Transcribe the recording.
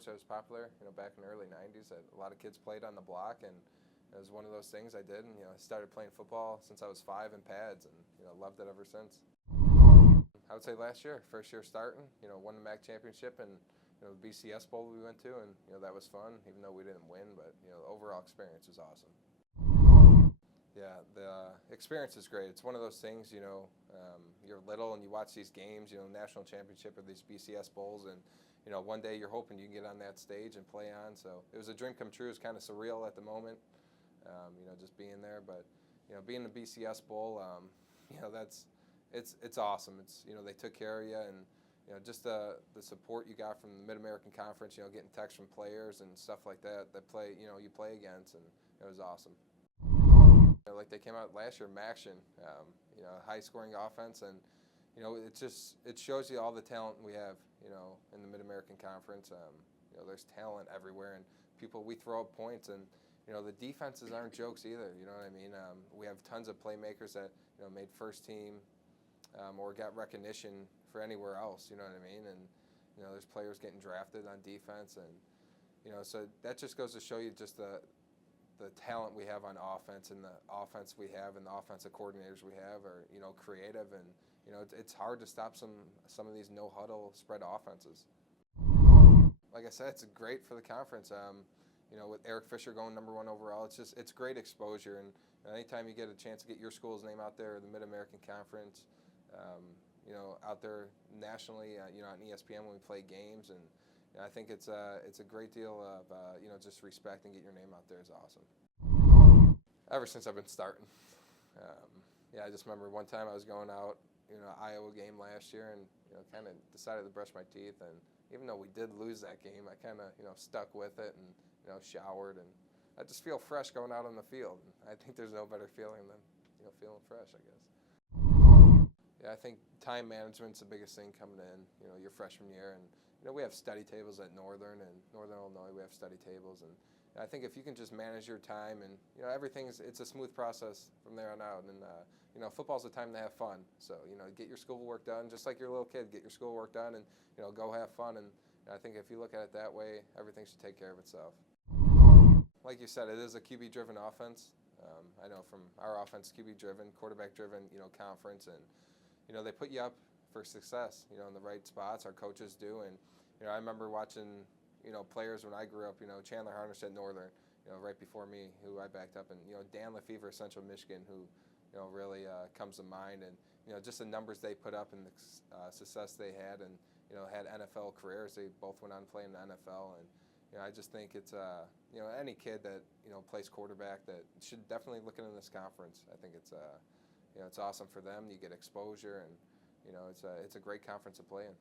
sports that was popular, back in the early 90s that a lot of kids played on the block, and it was one of those things I did. And, I started playing football since I was 5 in pads, and, loved it ever since. I would say last year, first year starting, won the MAC championship, and, the BCS Bowl we went to, and, that was fun, even though we didn't win, but, the overall experience was awesome. Yeah, the experience is great. It's one of those things, you're little and you watch these games, national championship or these BCS Bowls, and, one day you're hoping you can get on that stage and play on. So it was a dream come true. It was kind of surreal at the moment, just being there. But, being in the BCS Bowl, it's awesome. It's, they took care of you, and, just the support you got from the Mid-American Conference, getting texts from players and stuff like that play, you play against, and it was awesome. Like they came out last year, Maction, high-scoring offense, and it shows you all the talent we have, in the Mid-American Conference. There's talent everywhere, and we throw up points, and the defenses aren't jokes either. You know what I mean? We have tons of playmakers that made first team, or got recognition for anywhere else. You know what I mean? And there's players getting drafted on defense, and so that just goes to show you just the talent we have on offense, and the offense we have, and the offensive coordinators we have are creative, and it's hard to stop some of these no huddle spread offenses. Like I said, it's great for the conference. With Eric Fisher going #1 overall, it's great exposure, and anytime you get a chance to get your school's name out there, the Mid-American Conference, out there nationally, on ESPN when we play games, and I think it's a great deal of just respect, and get your name out there is awesome. Ever since I've been starting, I just remember one time I was going out, Iowa game last year, and kind of decided to brush my teeth, and even though we did lose that game, I kind of stuck with it, and showered, and I just feel fresh going out on the field. And I think there's no better feeling than feeling fresh, I guess. Yeah, I think time management's the biggest thing coming in, your freshman year, and we have study tables at Northern Illinois. We have study tables, and I think if you can just manage your time, and it's a smooth process from there on out. And football's the time to have fun. So get your schoolwork done, just like your little kid. Get your schoolwork done, and go have fun. And I think if you look at it that way, everything should take care of itself. Like you said, it is a QB-driven offense. I know from our offense, QB-driven, quarterback-driven, conference, and they put you up for success, in the right spots. Our coaches do, and I remember watching, players when I grew up. Chandler Harness at Northern, right before me, who I backed up, and Dan Lefevre, Central Michigan, who really comes to mind, and just the numbers they put up and the success they had, and had NFL careers. They both went on to play in the NFL, and I just think it's any kid that plays quarterback that should definitely look into this conference. I think it's it's awesome for them. You get exposure, and it's a great conference to play in.